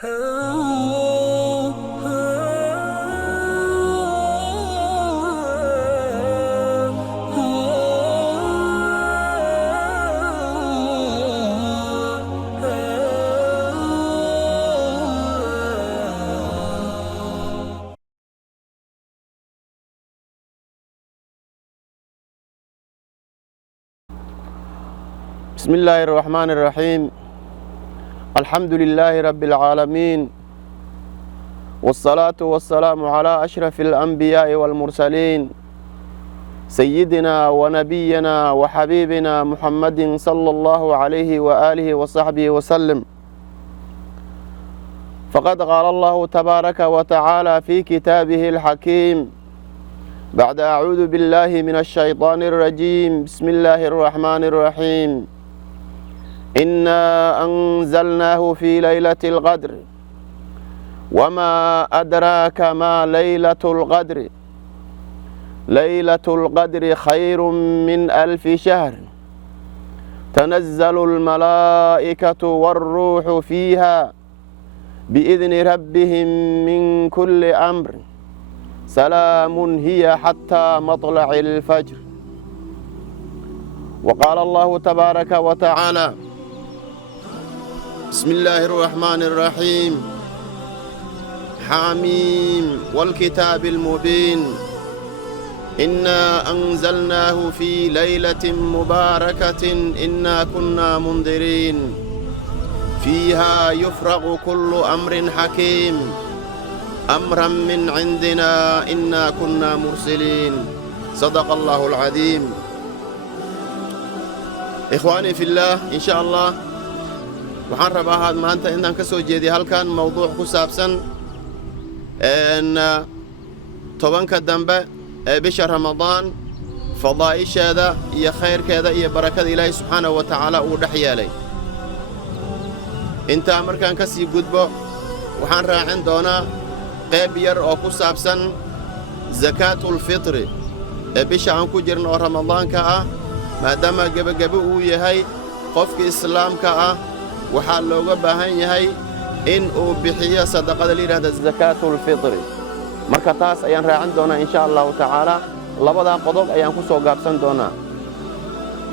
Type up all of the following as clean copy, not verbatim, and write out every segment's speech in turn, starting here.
بسم الله الرحمن الرحيم. الحمد لله رب العالمين، والصلاة والسلام على أشرف الأنبياء والمرسلين سيدنا ونبينا وحبيبنا محمد صلى الله عليه وآله وصحبه وسلم. فقد قال الله تبارك وتعالى في كتابه الحكيم بعد أعوذ بالله من الشيطان الرجيم. بسم الله الرحمن الرحيم. إنا أنزلناه في ليلة القدر وما أدراك ما ليلة القدر ليلة القدر خير من 1000 شهر تنزل الملائكة والروح فيها بإذن ربهم من كل أمر سلام هي حتى مطلع الفجر. وقال الله تبارك وتعالى: بسم الله الرحمن الرحيم. حاميم والكتاب المبين إنا أنزلناه في ليلة مباركة إنا كنا منذرين فيها يفرغ كل أمر حكيم أمرا من عندنا إنا كنا مرسلين. صدق الله العظيم. إخواني في الله، إن شاء الله waxaan rabaa maanta inaan ka soo jeediyo halkan mowduuc ku saabsan tobanka dambe ee bisha Ramadaan, fadaa'isheeda iyo khayrkeeda iyo barakada Ilaahay subxaanahu wa ta'aala uu dhex yeelay. intaa markaan ka sii gudbo waxaan raacin doonaa qayb yar oo ku saabsan zakaatul fitri ee bisha aan ku jirno oo Ramadaanka ah, maadaama gabagabo uu yahay qofka islaamka ah waxaa looga baahan yahay in uu bixiyo sadaqada la yiraahdo zakaatul fitri. marka taas ayaan raacin doonaa insha Allah ta'ala. labada qodob ayaan ku soo gaabsan doonaa.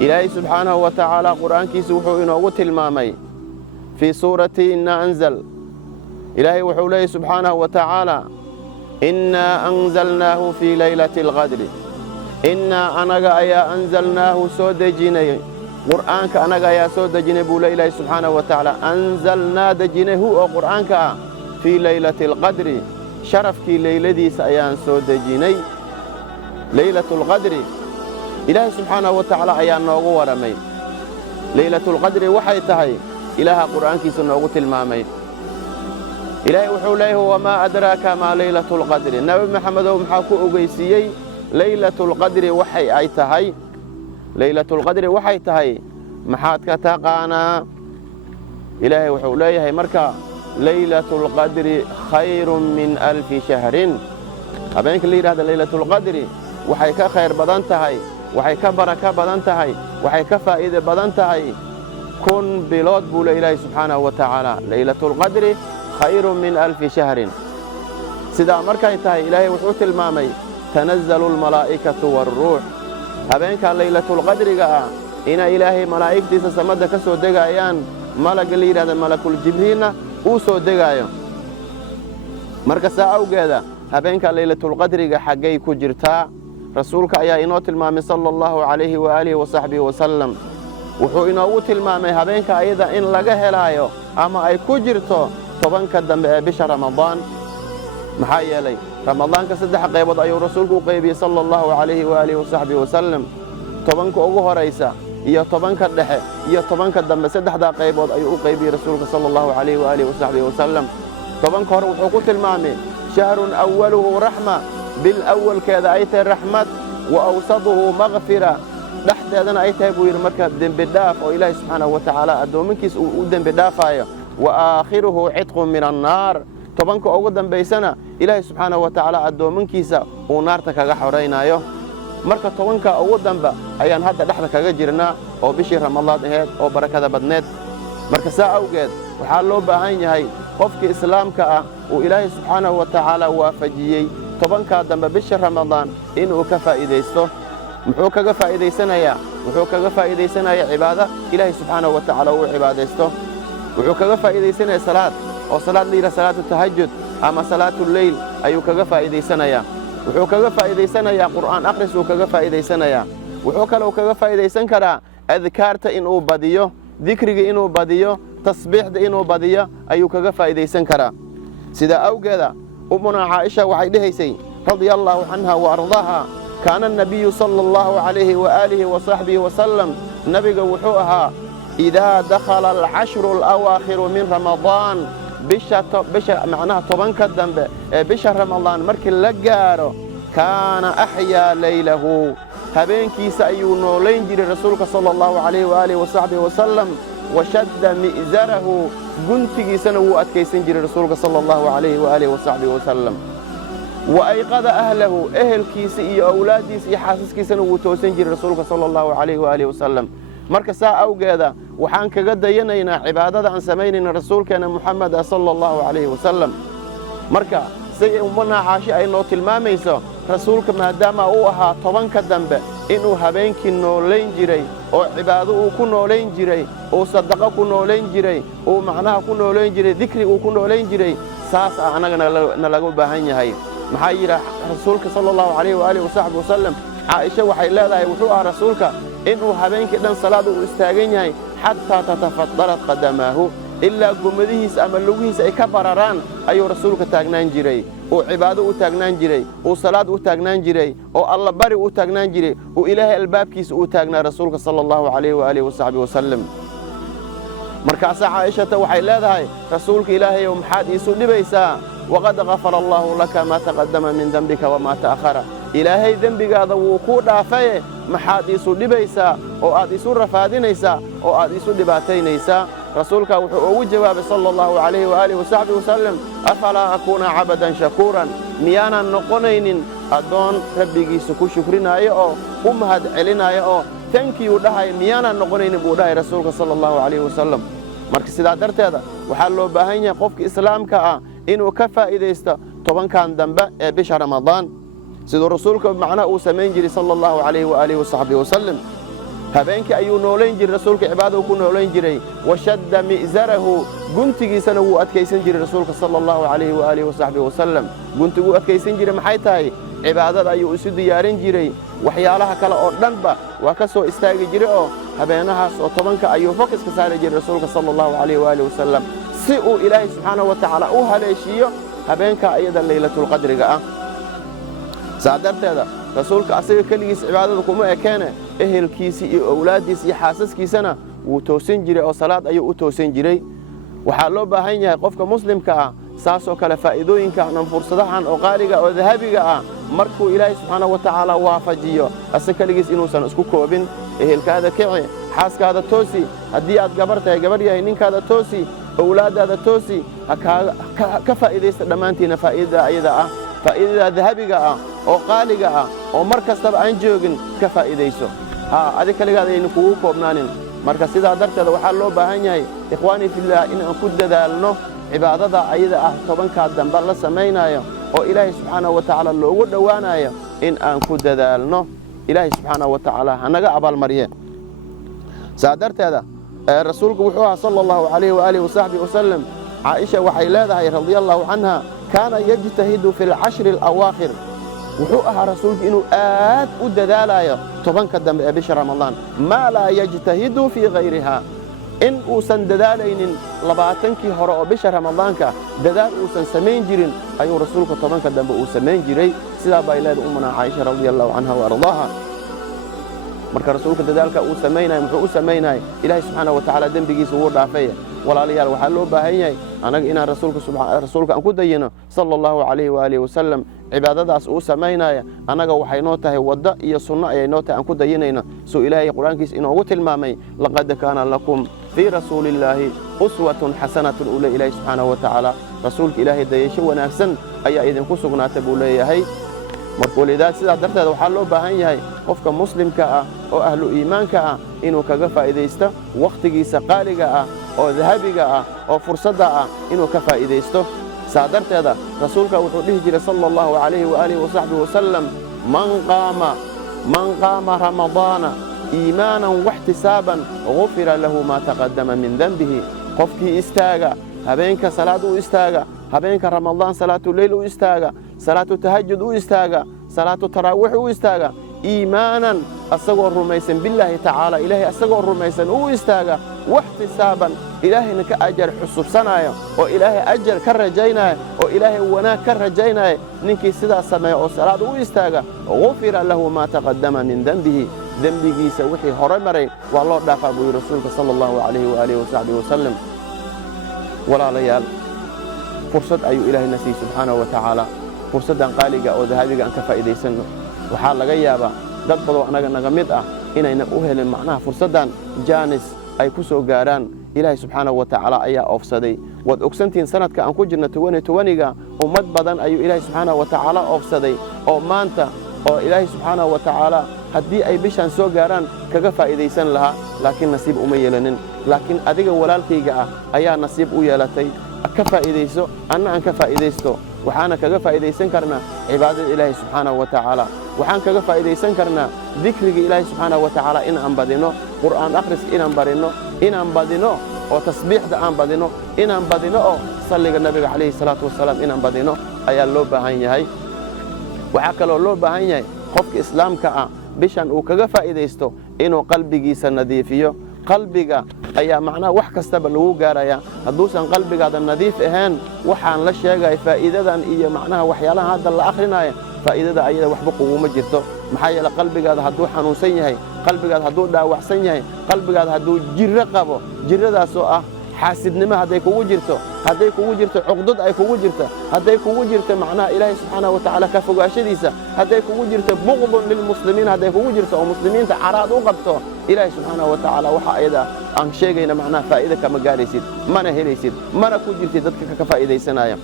Ilaahay subhanahu wa ta'ala quraankiisa wuxuu inoogu tilmaamay fi suurati inna anzal. Ilaahay wuxuu leeyahay subhanahu wa ta'ala: inna anzalnahu fi laylatil qadri. inna anaga ayaa anzalnahu soo dejinay qur'aanka, anaga ayaa soo dejinay buu Ilaahay subhanahu wa ta'ala. anzalnaa dejinahu oo qur'aanka ah fi laylatil qadri, sharafkii leyladiisa ayaan soo dejinay. laylatul qadri Ilaahay subhanahu wa ta'ala ayaa noogu waramay. laylatul qadri waxay tahay ilaaha qur'aankiisa noogu tilmaamay. Ilaahay wuxuu leeyahay: wamaa adraaka ma laylatul qadri. nabi maxamedow maxaa ku ogeysiiyey laylatul qadri waxay ay tahay? laylatul qadri waxay tahay maxaad ka taqaanaa? Ilaahay wuxuu leeyahay marka laylatul qadri khayrun min 1000 shahrin. habeenka la yiraahdo laylatul qadri waxay ka khayr badan tahay, waxay ka baraka badan tahay, waxay ka faa'iido badan tahay 1000 bilood buu Ilaahay subhanahu wa ta'ala. laylatul qadri khayrun min 1000 shahrin. sidaa markay tahay Ilaahay wuxuu tilmaamay tanazzalul malaa'ikatu war ruuh. habeenka laylatul qadriga ah ina Ilaahay malaa'iktiisa samada ka soo degayaan, malaga la yiraahdo malakul jibriilna uu soo degayo. marka saa awgeeda habeenka laylatul qadriga xagay ku jirtaa? rasuulka ayaa inoo tilmaamay sallallahu alayhi wa alihi wa sahbihi wa sallam. wuxuu inoogu tilmaamay habeenka ayada in laga helaayo ama ay ku jirto tobanka dambe ee bisha Ramadaan. maxaa yeelay ramadaanka 3 qaybood ayuu rasuulku u qaybiyay sallallahu alayhi wa alihi wa sahbihi wa sallam. tobanka ugu horeysa iyo tobanka dhexe iyo tobanka dambe 3 qaybood ayuu u qaybiyay rasuulka sallallahu alayhi wa alihi wa sahbihi wa sallam. tobanka hore wuxuu ku tilmaamay shahrun awwaluhu rahma, bil awwalkeeda ay tahay rahmad, wa awsaduhu maghfira, dhexdeedana ay tahay buu yiri marka dambi dhaaf oo Ilaahay subhanahu wa ta'ala adoominkiisa uu dambi dhaafayo, wa aakhiruhu cidqun min an-naar. tobanka ugu dambeysana Ilaahay subhanahu wa ta'ala adoominkiisa uu naarta kaga xoreynayo. marka tobanka ugu dambe ayaan hadda dhexda kaga jirnaa oo bishii Ramadaan ahayd oo barakada badneed. marka saa awgeed waxaa loo baahan yahay qofkii islaamka ah uu ilaahay subxaanahu wa tacaala waafajiyey tobankaa dambe bisha ramadaan inuu ka faa'iidaysto. muxuu kaga faa'iidaysanayaa? wuxuu kaga faa'iidaysanayaa cibaado ilaahay subxaanahu wa tacaala uu cibaadaysto. wuxuu kaga faa'iidaysanayaa salaad oo salaad la yidhaha salaatu tahajud ama salaatuleyl ayuu kaga faa'iidaysanayaa. wuxuu kaga faa'iidaysanayaa qur'aan akhris uu kaga faa'iidaysanayaa. wuxuu kaloo kaga faa'iidaysan karaa adkaarta inuu badiyo, dikriga inuu badiyo, tasbiixda inuu badiyo ayuu kaga faa'iidaysan karaa. sidaa awgeeda ummuna caaisha waxay dhehaysay radia allaahu canha wa ardaaha kaana annabiyu sala allahu calayhi waaalihi wasaxbihi wasalam nabiga wuxuu ahaa idaa dakhala alcashru alawaakhiru min ramadaan bisha macnaha tobanka dambe ee bisha ramadaan markii la gaaro kaana axyaa laylahu habeenkiisa ayuu noolayn jiray rasuulka sala allahu calayhi waaalihi wasaxbihi wasalam washadda mi'zarahu guntigiisana wuu adkaysan jiray rasuulka sala allahu calayhi waaalihi wasaxbihi wasalam wa ayqada ahlahu ehelkiisa iyo awlaaddiisa iyo xaasaskiisana wuu toosan jiray rasuulka sala allahu calayhi waaalihi wasalam. marka saa awgeeda waxaan kaga dayanaynaa cibaadada aan samaynayna rasuulkeena muxamed ah sala allahu calayhi wasalam. marka say ummuna caashi ay noo tilmaamayso rasuulka maadaama uu ahaa tobanka dambe inuu habeenkii noolayn jiray oo cibaado uu ku noolayn jiray, uu sadaqo ku noolayn jiray, uu macnaha ku noolayn jiray, dikri uu ku noolayn jiray, saas ah annagana nalaga baahan yahay. maxaa yidhaah rasuulka sala allahu calayhi waaalihi wasaxbi wasalam caaisha waxay leedahay wuxuu ahaa rasuulka inuu habeenkii dhan salaada uu istaagan yahay xataa tatafadarat qadamaahu ilaa gomadihiisa ama lugihiisa ay ka bararaan ayuu rasuulka taagnaan jiray, uu cibaado u taagnaan jiray, uu salaad u taagnaan jiray, oo alla bari u taagnaan jiray, uu ilaahay albaabkiisa u taagnaa rasuulka sala allahu calayhi waaalihi wasaxbi wasalam. markaasaa caaishata waxay leedahay rasuulka ilaahayow maxaad iisu dhibaysaa? waqad gafara allaahu laka maa taqaddama min dembika wamaa ta'akhara. ilaahay dembigaada wuu kuu dhaafaye maxaad iisu dhibaysaa oo aad isu rafaadinaysaa oo aad isu dhibaataynaysaa? rasuulkaa wuxuu ugu jawaabay sala allahu calayhi waaalihi wasaxbi wasalam afalaa akuuna cabadan shakuuran, miyaanan noqonaynin addoon rabbigiisa ku shukrinaayo oo u mahad celinaayo oo tankiyuu dhahay miyaanan noqonaynin buu dhahay rasuulka sala allahu calayhi wasalam. marka sidaa darteeda waxaa loo baahan yahay qofka islaamka ah inuu ka faa'iidaysto tobankan dambe ee bisha ramadaan siduu rasuulka macnaha uu samayn jiray sala allahu calayhi waaalihi wasaxbi wasalam. habeenkii ayuu noolayn jiray rasuulka cibaadada ku noolayn jiray, washadda mi'zarahu guntigiisana wuu adkaysan jiray rasuulka sala allahu calayhi waaalihi wasaxbi wasalam. guntiguu adkaysan jiray maxay tahay? cibaadada ayuu isu diyaarin jiray, waxyaalaha kale oo dhanba waa ka soo istaagi jiray oo habeenahaas oo tobanka ayuu fokiska saari jiray rasuulka sala allahu calayhi waaalihi wasalam si uu ilaahay subxaanahu wa tacaala u haleeshiiyo habeenka ayada laylatulqadriga ah. saa darteeda rasuulka asaga keligiis cibaadada kuma ekeene ehelkiisii iyo awlaaddiisa iyo xaasaskiisana wuu toosin jiray oo salaad ayuu u toosin jiray. waxaa loo baahan yahay qofka muslimka ah saasoo kale faa'iidooyinkan fursadahan oo qaaliga oo dahabiga ah markuu ilaahay subxaanahu wa tacaala waafajiyo asaga keligiis inuusan isku koobin. ehelkaada kici, xaaskaada toosi, haddii aad gabar tahay gabar yahay ninkaada toosi, awlaaddaada toosi, ka faa'iidaysta dhammaantiina faa'iidada ayada ah, faa'iidada dahabiga ah oo qaaliga ah oo mar kastaba aan joogin ka faa'iidayso. adig kaligaad aynu kugu koobnaanin. marka sidaa darteeda waxaa loo baahan yahay ikhwaanii fillaah in aan ku dadaalno cibaadada ayada ah tobankaa dambe la samaynaayo oo ilaahay subxaanahu wa tacaala loogu dhowaanayo in aan ku dadaalno. ilaahay subxaanahu wa tacaala hanaga abaalmarye. saa darteeda rasuulku wuxuu ahaa sala allahu calayhi waaalihi wasaxbi wasalam caaisha waxay leedahay radia allaahu canha kaana yajtahidu fi alcashri alawaakhir. wuxuu ahaa rasuulku inuu aad u dadaalayo tobanka dambe ee bisha ramadaan maa laa yajtahidu fii hayriha. in uusan dadaalaynin labaatankii hore oo bisha ramadaanka dadaal uusan samayn jirin ayuu rasuulka tobanka dambe uu samayn jiray. sidaa bay leedahay ummuna caaisha radia allaahu canha wa ardaaha. marka rasuulka dadaalka uu samaynaya muxuu u samaynaya? ilaahay subxaanahu wa tacaala dembigiisa wuu dhaafay. walaalayaal waxaa loo baahan yahay annaga inaan rasuulka aan ku dayino sala allahu calayhi waaalihi wasalam. cibaadadaas uu samaynaya annaga waxay noo tahay waddo iyo sunno ayay noo tahay aan ku dayinayno suu ilaahay qur'aankiisa inoogu tilmaamay laqad kaana lakum fii rasuulillaahi uswatun xasanatun uu le ilaahay subxaanahu wa tacaala. rasuulka ilaahay dayasho wanaagsan ayaa idinku sugnaata buu leeyahay. marka walidaad sidaa darteed waxaa loo baahan yahay qofka muslimka ah oo ahlu iimaanka ah inuu kaga faa'iidaysto wakhtigiisa qaaliga ah oo dahabiga ah oo fursadda ah inuu ka faa'iidaysto saa darteeda rasuulka wuxuu dhihi jiray sala allahu calayhi waaalihi wasaxbihi wasalam man qaama ramadaana iimaanan waxtisaaban gufira lahu maa taqaddama min denbihi qofkii istaaga habeenka salaad u istaaga habeenka ramadaan salaatuleyl u istaaga salaatu tahajud u istaaga salaatu taraawiix u istaaga iimaanan asagoo rumaysan billaahi tacaala ilaahay asagoo rumaysan u istaaga waxtisaaban ilaahayna ka ajar xusubsanaayo oo ilaahay ajar ka rajaynaya oo ilaahay wanaag ka rajaynaya ninkii sidaas sameeya oo salaad u istaaga gufira lahu maa taqaddama min denbihi dembigiisa wixii hore maray waa loo dhaafaa buu yidhi rasuulka sala allahu calayhi waaalihi wasaxbihi wasalam walaalayaal fursad ayuu ilaahayna siiyey subxaanahu wa tacaala fursaddan qaaliga oo dahabiga aan ka faa'iidaysanno waxaa laga yaabaa dad badoo annaga naga mid ah inayna u helin macnaha fursaddan jaanis ay ku soo gaaraan ilaahay subxaanahu wa tacaala ayaa oofsaday waad ogsantihiin sanadka aan ku jirno ga ummad badan ayuu ilaahay subxaanahu wa tacaala oofsaday oo maanta oo ilaahay subxaanahu wa tacaala haddii ay bishaan soo gaaraan kaga faa'iidaysan lahaa laakiin nasiib uma yeelanin laakiin adiga walaalkayga ah ayaa nasiib u yeelatay ka faa'iidayso anna aan ka faa'iidaysto waxaana kaga faa'iidaysan karnaa cibaadada ilaahay subxaanahu wa tacaala waxaan kaga faa'iidaysan karnaa dikriga ilaahay subxaanahu wa tacaala in aan badino qur'aan akhriska inaan badino oo tasbiixda aan badino inaan badino oo salliga nabiga calayhi salaatu wasalaam inaan badino ayaa loo baahan yahay waxaa kaloo loo baahan yahay qofka islaamka ah bishan uu kaga faa'iidaysto inuu qalbigiisa nadiifiyo qalbiga ayaa macnaha wax kastaba lagu gaarayaa hadduusan qalbigaada nadiif ahayn waxaan la sheegaya faa'iidadan iyo macnaha waxyaalaha hadda la akhrinaya faa'iidada ayada waxba kuguma jirto maxaa yeele qalbigaada hadduu xanuunsan yahay qalbigaada hadduu dhaawacsan yahay qalbigaada hadduu jirro qabo jirradaasoo ah xaasidnimo hadday kugu jirto cuqdad ay kugu jirto hadday kugu jirto macnaha ilaahay subxaanahu wa tacaala ka fogaashadiisa hadday kugu jirto buqdun lilmuslimiin hadday kugu jirto oo muslimiinta caraad u qabto ilaahay subxaanahu wa tacaala waxa ayada aan sheegayna macnaha faa'iida kama gaaraysid mana helaysid mana ku jirtid dadka ka faa'iidaysanaya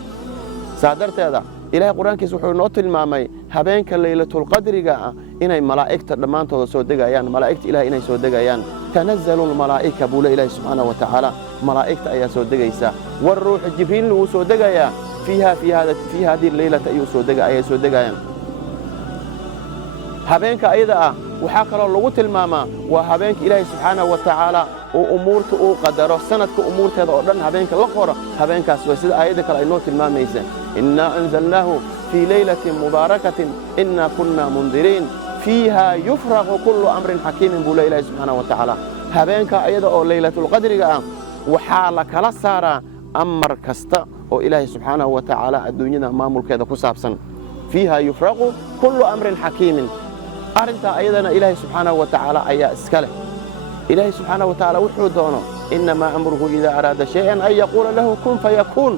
saa darteeda ilaahay qur-aankiisa wuxuu inoo tilmaamay habeenka laylatulqadriga ah inay malaa'igta dhammaantooda soo degayaan malaa'igta ilahay inay soo degayaan tanazzalu lmalaa'ika buu le ilaahay subxaanahu wa tacaala malaa'igta ayaa soo degaysa waruuxu jibriilna wuu soo degayaa fii hadihi leylata ayay soo degayaan habeenka ayada ah waxaa kaloo lagu tilmaamaa waa habeenka ilaahay subxaanahu wa tacaala uu umuurta uu qadaro sanadka umuurteeda oo dhan habeenka la qoro habeenkaas way sida aayadda kale ay noo tilmaamaysa innaa anzalnaahu fii laylatin mubaarakatin innaa kunnaa mundiriin fiiha yufraqu kullu amrin xakiimin buu le ilaahay subxaanahu wa tacaala habeenka ayada oo laylatulqadriga ah waxaa la kala saaraa amar kasta oo ilaahay subxaanahu wa tacaala adduunyada maamulkeeda ku saabsan fiiha yufraqu kullu amrin xakiimin arrintaa ayadana ilaahay subxaanahu wa tacaala ayaa iska leh ilaahay subxaanahu wa tacaala wuxuu doono innamaa amruhu idaa araada shay'an an yaquula lahu kun fayakuun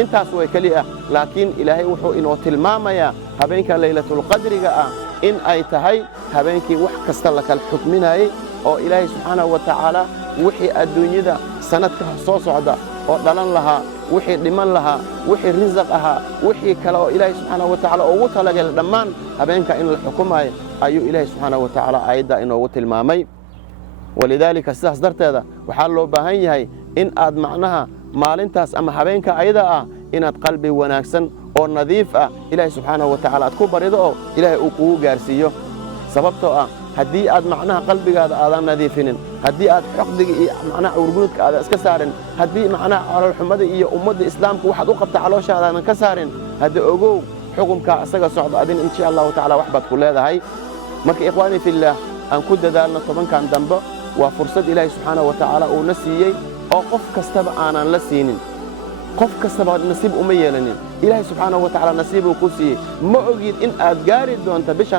intaas way keli ah laakiin ilaahay wuxuu inoo tilmaamayaa habeenka laylatulqadriga ah in ay tahay habeenkii wax kasta la kala xukminayey oo ilaahay subxaanahu wa tacaala wixii adduunyada sanadka soo socda oo dhalan lahaa wixii dhiman lahaa wixii risaq ahaa wixii kale oo ilaahay subxaanahu wa tacaala ugu talagalay dhammaan habeenka in la xukumayo ayuu ilaahay subxaanahu wa tacaala aayaddaa inoogu tilmaamay walidaalika sidaas darteeda waxaa loo baahan yahay in aad macnaha maalintaas ama habeenka ayada ah inaad qalbi wanaagsan oo nadiif ah ilaahay subxaanahu wa tacaala aad ku barido oo ilaahay uu kugu gaarsiiyo sababtoo ah haddii aad macnaha qalbigaada aadan nadiifinin haddii aad xoqdiga iyo macnaha urguudka aadan iska saarin haddii macnaha caloolxumada iyo ummadda islaamka waxaad u qabta calooshaada aadan ka saarin hadda ogow xukumkaa isaga socda adin insha allahu tacaala wax baad ku leedahay marka ikhwaanii fillaah aan ku dadaalno tobankan dambe waa fursad ilaahay subxaanahu wa tacaala uuna siiyey oo qof kastaba aanan la siinin qof kastaba nasiib uma yeelanin ilaahay subxaanahu wa tacaala nasiibuu ku siiyey ma ogid in aad gaari doonto bisha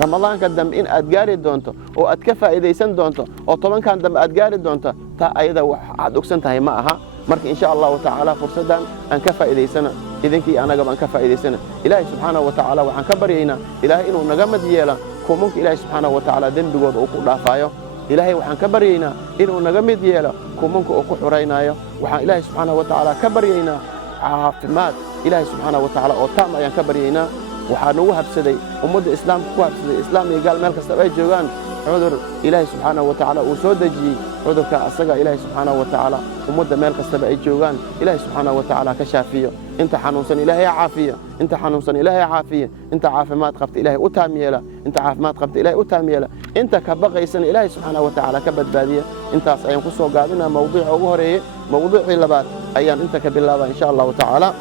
ramadaanka dambe in aad gaari doonto oo aad ka faa'iidaysan doonto oo tobankan dambe aad gaari doonto taa ayada waxaad ogsan tahay ma aha marka insha allahu tacaala fursaddan aan ka faa'iidaysana idinkii annagaba aan ka faa'iidaysana ilaahay subxaanahu wa tacaala waxaan ka baryaynaa ilaahay inuu naga mad yeela kumanka ilaahay subxaanahu wa tacaala dembigooda uu ku dhaafaayo ilaahay waxaan ka baryaynaa inuu naga mid yeelo kumanka uu ku xuraynaayo waxaan ilaahay subxaanahu wa tacaala ka baryaynaa caafimaad ilaahay subxaanahu wa tacaala oo taam ayaan ka baryaynaa waxaa nagu habsaday ummadda islaamka ku habsaday islaam iyo gaal meel kastaba ay joogaan عذر إلهي سبحانه وتعالى وسودجي عذر كأسجى إلهي سبحانه وتعالى ومدة مالك استبعد جوجان إلهي سبحانه وتعالى كشافية أنت حنوسن إلهي عافية أنت حنوسن إلهي عافية أنت عافمات قبت إلهي أتاميلا أنت عافمات قبت إلهي أتاميلا أنت كبغي سن إلهي سبحانه وتعالى كبد بادية أنت أصعين قصوا قاعدنا موضوع أوهره موضوع اللبات أيام أنت كبالله إن شاء الله تعالى.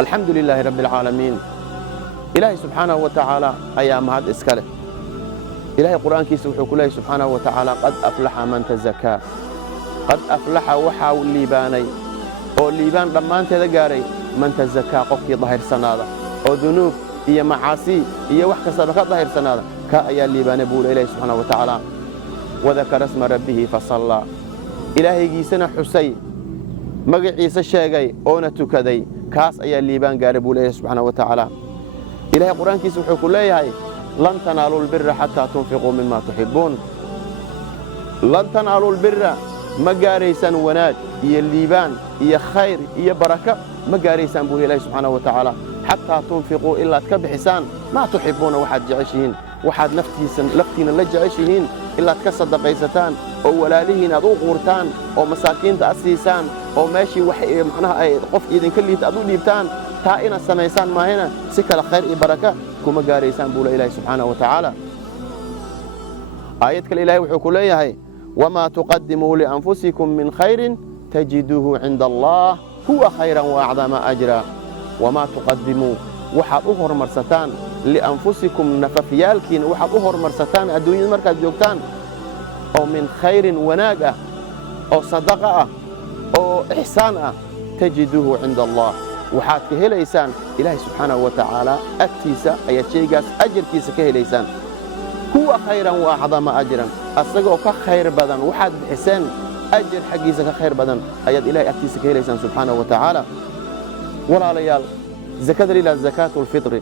الحمد لله رب العالمين. إلهي سبحانه وتعالى أيام هذا إسكاله إلهي قرآن كيس وحكوله سبحانه وتعالى قد أفلح من تزكى قد أفلح وحاو الليباني أو الليبان لما أنت ذكاري من تزكى قفي ظهر سنادة أو ذنوب هي معاصي هي وحكة سبقة ظهر سنادة كأي الليبان بول إلهي سبحانه وتعالى وذكر اسم ربه فصلى إلهي جيسنا حسين مقع عيسى الشيقي أونا تكذي كاس أي الليبان قاربوا إلهي سبحانه وتعالى. إلهي قرآن كيس وحكوله لن تنالوا البر حتى تنفقوا مما تحبون لن تنالوا البر مقاريسان وناد هي الليبان هي خير هي بركة مقاريسان بول الله سبحانه وتعالى حتى تنفقوا إلا تكبحسان ما تحبون واحد جعشين واحد لفتين اللي جعشين إلا تكسد قيستان أو ولالهين أدو قورتان أو مساكين تأسيسان أو ماشي وحي معناها أي قف إذن كل تأدو ليبتان تائنا السميسان ما هنا سكة الخير بركة كما قاريسان بول الله سبحانه وتعالى. آيتك الإلهي وحكوليه هي وما تقدموا لأنفسكم من خير تجدوه عند الله هو خيرا وأعظم أجرا وما تقدموا وحد أهر مرستان لأنفسكم نففيالكين وحد أهر مرستان الدنيا المركز جوكتان أو من خير وناقة أو صدقة أو إحسان تجدوه عند الله وحاد كهليسان إلهي سبحانه وتعالى أكتيسا أي شيء أجر كيس كهليسان هو خيرا وأعظم أجرا أصدقوا كخير بدن وحد بحسان أجر حقيسة كخير بدن أيد إلهي أكتيسا كهليسان سبحانه وتعالى. ولا ليال زكاة إلى زكاة الفطر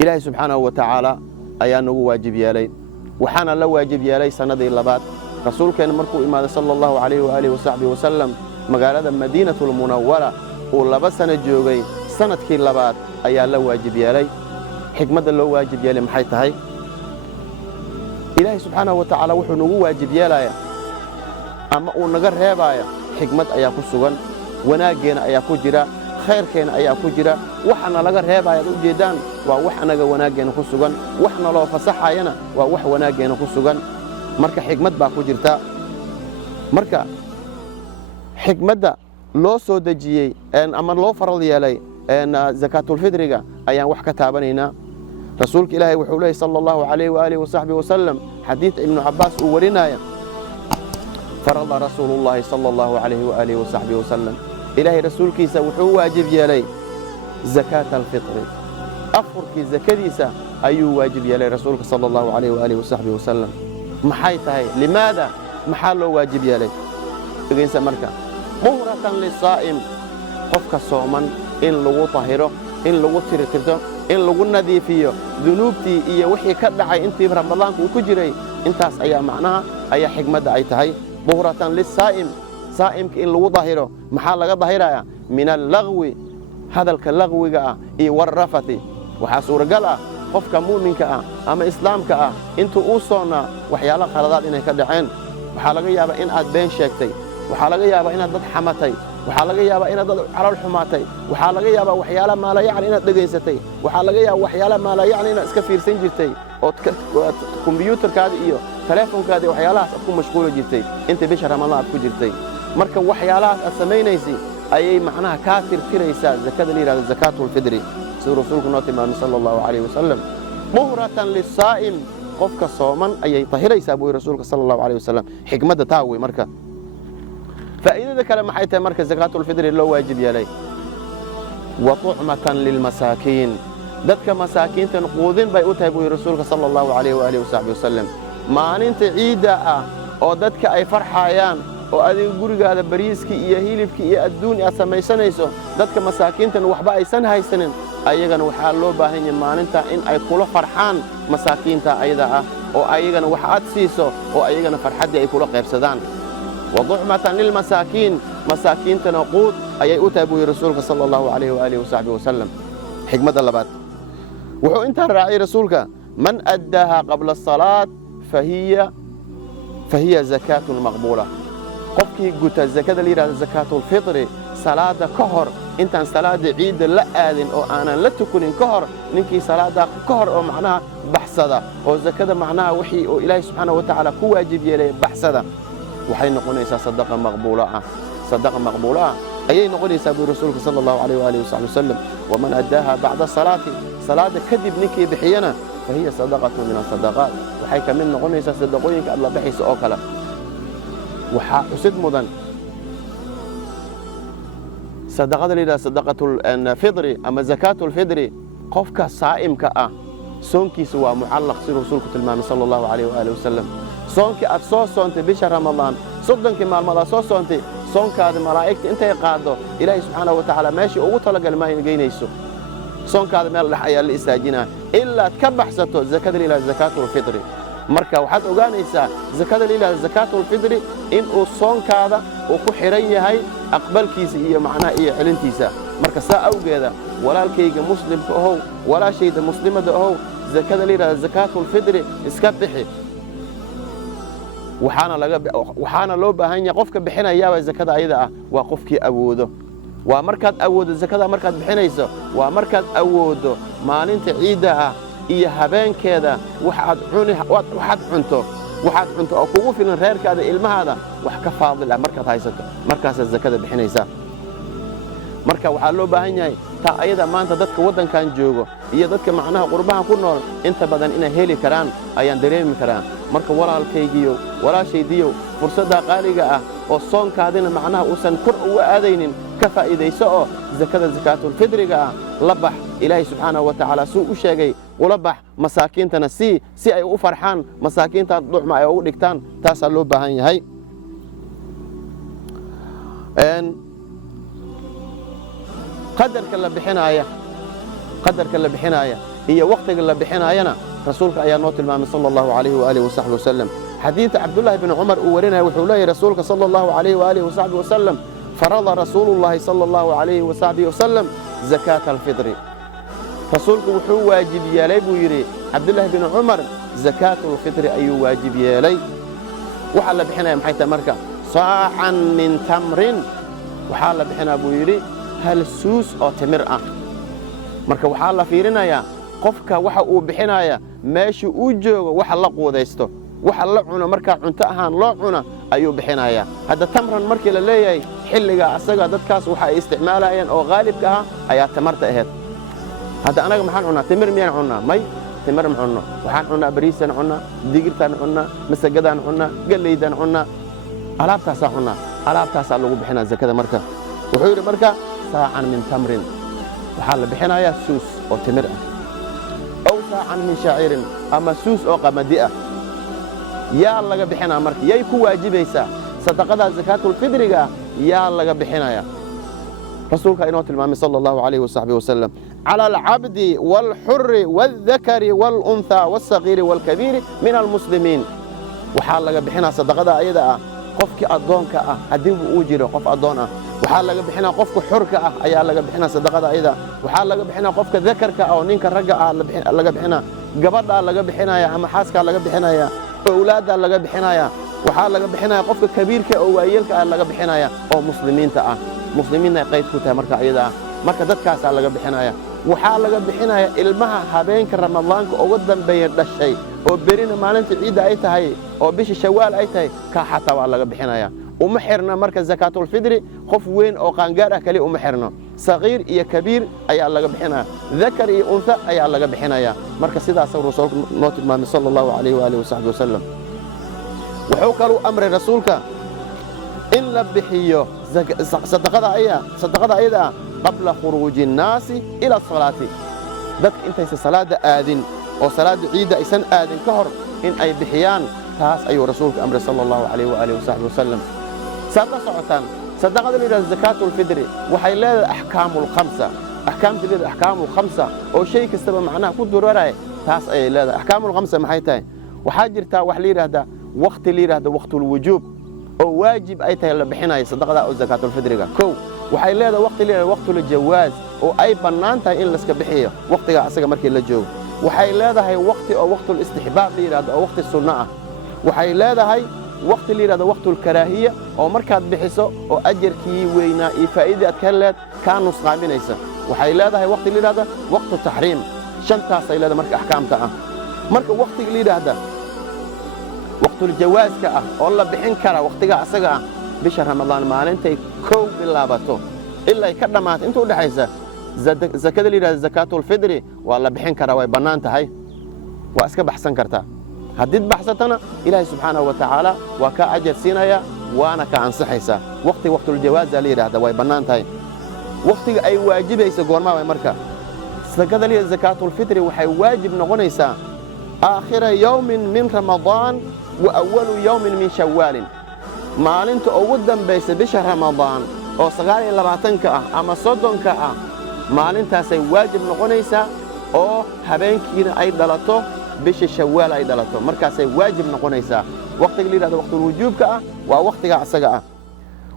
إلهي سبحانه وتعالى أيانه واجب يالي وحانا لو واجب يالي سنة اللبات رسول كان مركو إمام صلى الله عليه وآله وصحبه وسلم مقالة مدينة المنورة ولبا سنة جوغي سنة كي لبات أيان لو واجب يالي حكمة لو واجب يالي محيطة هاي إلهي سبحانه وتعالى وحنه واجب يالي أما ونقر هيبايا حكمة أياكو السوغن وناقين أياكو جرا خير كين أياكو جرا وحنا لقر هيبايا الجيدان ووحنا وناقين كو السوغن وحنا لو فصحاينا ووح وناقين كو السوغن مركا حكمة باكو جرتا مركا حكمة لو سودجيي أن أمر لو فرض يالي أن زكاة الفطر أيان وح كتابنينا رسولك إلهي وحوله صلى الله عليه وآله وصحبه وسلم حديث ابن عباس ورنايا فرض رسول الله صلى الله عليه وآله وصحبه وسلم إلهي رسولك يسوحوا واجب يالي زكاة الفطر أفرك زكاة أي واجب يالي رسولك صلى الله عليه وآله وصحبه وسلم محايتها لماذا محله واجب يالي إنسا مركا مهرة للصائم قفك صوما إن لغو طاهره إن لغو ترتبته إن لغو نذيفيه ذنوبتي إيا وحي كدعي انتي في رمضان وكجري انتاس أيا معناها أيا حكمة دعيتهاي مهرة للصائم صائمك إن لغو ظاهره محال لغا ظاهره من اللغو هذا اللغو إي والرفث وحاسور قلع قفك مؤمنك أما إسلامك انتو أوصونا وحيالا خلطات إنه كدعين وحالغا يابا إن أد بين شاكتي وحالغا يابا إن أد حمتي وحالغا يابا إن أد على الحماتي وحالغا يابا وحيالا ما لا يعني إن دقيستي وحالغا يابا وحيالا ما لا يعني إن اسكفير سنجرتي أو كمبيوتر كادي إيو تليفون كادي وحيالا أتكون مشغولة جرتي انت بشهر رمضان أتكون جرتي مركا وحيالا أسمينيسي أي معناها كاثر تريسا زكاة ليرا الزكاة والفدري سيد رسولك نوتي صلى الله عليه وسلم مهرة للصائم قفك صوما أي طهيريسا أبوي رسولك صلى الله عليه وسلم حكمة تاوي مركا فإذا ذكر محيطة مركز زكاة الفدر اللي هو واجب يلي وطعمة للمساكين ذاتك مساكين تنقوذين بيؤتها أبوي رسولك صلى الله عليه وآله وصحبه وسلم ما أنت عيداء أو ذاتك أي فرحايان أو أدي قرق هذا بريسك إيا هيلفك إيا الدوني أسميسانيسو ذاتك مساكين تنوحبا أي سنة هاي سنين أيغان وحال لو باهن ما أنت إن أي كل فرحان مساكين تا أيضا أو أيغان وحات سيسو أو أيغان فرحدي أي كل قيب سدان وضعمة للمساكين مساكين تنقود أي أوتى أبوي رسولك صلى الله عليه وآله وصحبه وسلم حكمة اللبات وحو انت الرعي رسولك من أداها قبل الصلاة فهي زكاة مقبولة. قفكي قلت الزكاة اللي يراد زكاة الفطر صلاة كهر انت صلاة عيد لا آذن أو أنا لا تكون كهر ننكي صلاة كهر أو معناها بحثة أو زكاة معناها وحي أو إلهي سبحانه وتعالى كواجب يلي بحثة وحين نقول إيسا صدقة مقبولة أي نقول إيسا برسولك صلى الله عليه وآله وصحبه وسلم ومن أداها بعد الصلاة صلاة كذب نكي بحينا فهي صدقة من الصدقات وحي كمين نقول إيسا صدقوينك الله بحيس أوكلا وحسد مدن صدقة اللي صدقة الفطر أما زكاة الفطر قفك صائمك صونكي سوى معلق سير رسولك المام صلى الله عليه وآله وسلم صونك أتصو صونت بشهر رمضان صدنك مع المضى صونت صونك هذا ملائكة انت يقادو إلهي سبحانه وتعالى ماشي أوطلق الماء يجينيسو صونك هذا مال الحياة اللي استاجنا إلا تكبح ستو زكاة اللي زكاة الفطر marka waxaad ogaanaysaa zakada liilaa zakaatul fidri in uu soonkaada uu ku xiran yahay aqbalkiisa iyo macnaha iyo xilintiisa marka saa awgeeda walaalkayga muslimka ahow walaashayda muslimada ahow zakada liilaa zakaatul fidri iska bixi waxaana loo baahan yahay qofka bixinaya zakada ayada ah waa qofkii awoodo waa markaad awoodo zakada markaad bixinayso waa markaad awoodo maalinta ciida ah iyo habeenkeeda waxaad cunto oo kugu filan reerkaada ilmahaada wax ka faadil ah markaad haysato markaas zakada bixinaysa marka waxa loo baahan yahay taa ayada maanta dadka wadankan joogo iyo dadka macnaha qurbaha ku nool inta badan inay heli karaan ayaan dareemi karaan marka walaalkaygiyo walaashaydiyo fursada qaaliga ah oo soonkaadina macnaha uusan kor uga aadaynin ka faa'iideyso oo zakada zakaatul fidriga ah la bax ilaahay subxaanahu wa ta'ala suu u sheegay ula bax masaakiintana si ay u farxaan masaakiinta duxma ay ugu dhigtaan taas loo baahan yahay qadarka la bixinaaya iyo waqtiga la bixinaayana rasuulka ayaa noo tilmaamay sallallahu alayhi wa alihi wa sahbihi wasallam حديث عبد الله بن عمر ورنا وحولي رسولك صلى الله عليه وآله وصحبه وسلم فرض رسول الله صلى الله عليه وصحبه وسلم زكاة الفطر رسولك وحو واجب يالي بويري عبد الله بن عمر زكاة الفطر أي واجب يالي وحال بحنا محيط مركة صاعا من تمر وحال بحنا بويري هل سوس أو تمرأة مركة وحال فيرنا يا قفك وحا بحنا يا ماشي أوجو وحال قوديستو waxa la cuno marka cunto ahaan loo cuno ayuu bixinaya hada tamran markii la leeyahay xilliga asaga dadkaas waxa ay isticmaalayeen oo qaalibka ah ayaa tamarta ahayd hada anaga maxaan cunaa timir miyaan cunaa may timir ma cunno waxaan cunaa bariisan cunaa digirtan cunaa masagadan cunaa galeydan cunaa alaabtaas lagu bixinaa zakada marka wuxuu yiri marka saacan min tamrin waxa la bixinayaa suus oo timir ah aw saacan min sha'irin ama suus oo qamadi ah يا لغا بخنا marka yay ku waajibaysa sadaqada zakaatul fidriga ya laga bixinaya rasuulka inoo tilmaamay sallallahu alayhi wa sahbihi wasallam ala al-abdi wal hurri wal dhakari wal untha was saghir wal kabir min al muslimin waxa laga bixinaa sadaqada ayada ah qofkii adoonka ah hadii uu jiro qof adoon ah waxa laga bixinaa qofka xurka ah ayaa laga bixinaa sadaqada ayada waxa laga bixinaa qofka dhakarka ah oo ninka ragga ah laga bixinaa gabadha laga bixinaya ama xaaska laga bixinaya أولادا لغا بحنايا وحا لغا بحنايا قفك كبيرك أو وايلك لغا بحنايا أو مسلمين تأه مسلمين يقيد كوتا مركا عيدا مركا دادكاسا لغا بحنايا وحا لغا بحنايا إلمها هابينك رمضانك أو قدن بير الشيء أو برين مالنت عيدا أيتهاي أو بيش شوال أيتهاي كاحتا لغا بحنايا ومحرنا مركز زكاة الفدر خف وين أو قانقارة كلي ومحرنا صغير إيا كبير أي لغا بحنايا ذكر إيا أنثى أي لغا بحنايا مركز سيدا سور رسول نوت المامي صلى الله عليه وآله وصحبه وسلم وحوكروا أمر رسولك إن لبحيو صدقة أيضا قبل خروج الناس إلى الصلاة ذلك إنت صلاة آذن أو صلاة عيدة إسان آذن كهر إن أي بحيان تاس أي رسولك أمر صلى الله عليه وآله وصحبه وسلم ساتسعتان صدقة إلى الزكاة الفدر وحي لا الأحكام الخمسة أحكام الخمسة أو شيء كستبه معناه كل دورة تاس أي لا أحكام الخمسة محيتين وحاجر تا وحلير هذا وقت لير هذا وقت الوجوب أو واجب أي تهلا بحنا يصدق أو زكاة الفدر كو وحي لا وقت لير وقت الجواز أو أي بنانتا إن لسك بحية وقت عساق مركي للجو waxay leedahay waqti oo waqtul istixbaab la yiraahdo oo waqti sunna ah waxay leedahay waqti la yiraahdo waqtul karaahiya oo markaad bixiso oo ajarkii weynaa iyo faa'iido aad ka heleed ka nusqaaminaysa waxay leedahay waqti la yiraahdo waqtu tahriim shantaas ay leedahay marka ahkaamta ah marka waqtiga la yiraahdo waqtul jawaaska ah oo la bixin kara waqtiga asaga ah bisha ramadaan maalintay koow bilaabato ilaa ay ka dhamaato inta u dhaxaysa zakada la yiraahdo zakaatul fidri waa la bixin karaa way bannaan tahay waa iska baxsan kartaa haddii baxsatana ilaahay subxaanahu wa tacaala waa ka ajar siinaya waana ka ansaxaysaa waqtul jawaaz la yiraahdo way bannaan tahay waqtiga ay waajibayso goorma way marka zakada la yiraahdo zakaatul fidri waxay waajib noqonaysaa aakhira yawmin min ramadaan wa awwalu yawmin min shawwal maalinta ugu dambaysa bisha ramadaan oo 29 ah ama 30 ah maalintaasay waajib noqonaysaa oo habeenkiina ay dhalato bisha shawaal ay dhalato markaasay waajib noqonaysaa waqtiga la yiraahdo waqtul wujuubka ah waa waqtiga asaga ah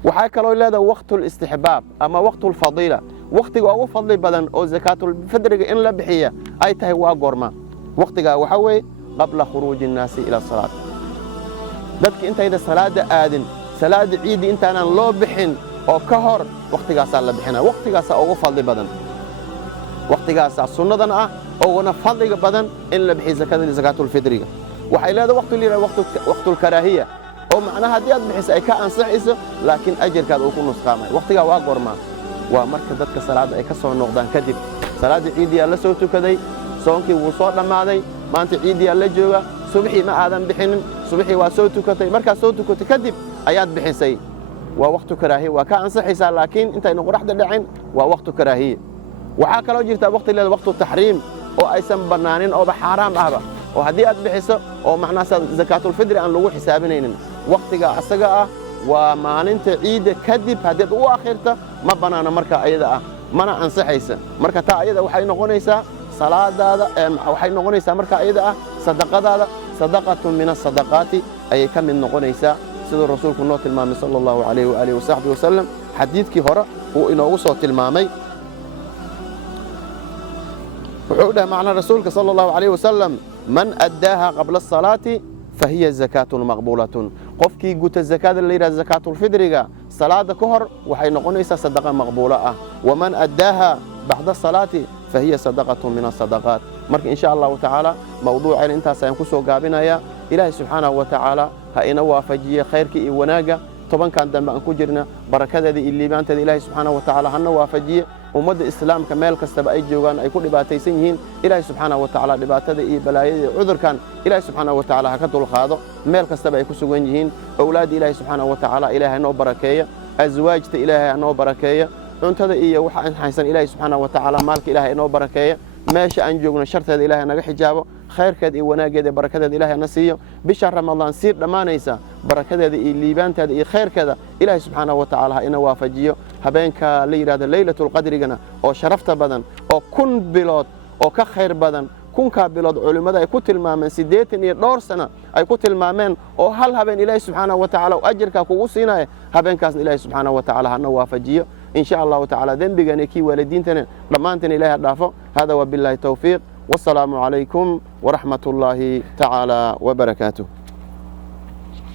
waxa kale oo leedahay waqtul istihbaab ama waqtul fadila waqtiga ugu fadli badan oo zakaatul fidriga in la bixiyo ay tahay waa goorma waqtiga waxa weey qabla khuruujin naasi ila salaat dadka intayda salaada aadin salaada ciid intaanaan loo bixin oo ka hor waqtigaas la bixina waqtigaas ugu fadli badan waqtigaas sunnadan ah oo wana fadliga badan in la bixiyo zakada zakaatul fidriga waxay leedahay waqti liira waqtul karaahiya oo macnaha hadii aad bixiso ay ka ansaxayso laakiin ajarkaad uu ku nusqaamay waqtiga waa goorma waa marka dadka salaada ay ka soo noqdaan kadib salaada ciidiya la soo tukaday soonkii wuu soo dhamaaday maanta ciidiya la jooga subaxii ma aadan bixinin subaxii waa soo tukatay marka soo tukatay kadib ayaad bixisay waa waqtu karaahiya waa ka ansaxaysaa laakiin intayna qoraxda dhacin waa waqtu karaahiya waxa kale oo jirta waqti leeyahay waqtu tahriim oo aysan banaanin oo xaraam ahba oo hadii aad bixiso oo macnaha zakaatul fidri aan lagu xisaabinaynin waqtiga asaga ah waa maalinta ciid kadib hadii uu aakhirta ma banaana marka ayada ah mana ansaxaysa marka taa ayada waxay noqonaysaa salaadaada waxay noqonaysaa marka ayada ah sadaqadaada sadaqatu min as-sadaqati ay ka mid noqonaysaa sida rasuulku noo tilmaamay sallallahu alayhi wa alihi wa sallam xadiidkii hore uu inoogu soo tilmaamay وحوده معنى رسولك صلى الله عليه وسلم من أداها قبل الصلاة فهي زكاة مقبولة قفكي قلت الزكاة اللي يرى زكاة الفدر صلاة كهر وحي نقونيس صدقة مقبولة ومن أداها بعد الصلاة فهي صدقة من الصدقات مرك إن شاء الله تعالى موضوع انت سينكسو قابنا يا إلهي سبحانه وتعالى هائنا وافجية خيرك وناقة طبعا كان دنبا أنكو جرنا بركة دي اللي بانت إلهي سبحانه وتعالى هنا وافجية ومد الإسلام كمال كستبا أي جوغان أي كل دباتيسين يهين إلهي سبحانه وتعالى دباتة إي بلاي عذر كان إلهي سبحانه وتعالى هكذا الخاضع مال كستبا أي كسوغان يهين أولاد إلهي سبحانه وتعالى إلهي أنه بركية أزواج إلهي أنه بركية أنت هذا إيه وحن حسن إلهي سبحانه وتعالى مالك إلهي أنه بركية ماشي أنجوغنا شرط هذا إلهي أنه حجابه خير كذا وناجد بركة هذا إلهي نسيه بشهر رمضان سير لما نيسا بركة هذا الليبان هذا خير كذا إلهي سبحانه وتعالى إنه وافجيه هبينك ليلة القدر جنا أو شرفت بدن أو كن بلاد أو كخير بدن كن كبلاد علماء أي كتل مامن سديتني دور سنة أي كتل مامن أو هل هبين إلهي سبحانه وتعالى وأجرك كوسينا هبين كاس إلهي سبحانه وتعالى إنه وافجيه إن شاء الله تعالى ذنب جنكي والدين تنا لما أنت إلهي الضعفاء هذا وبالله التوفيق والسلام عليكم ورحمة الله تعالى وبركاته.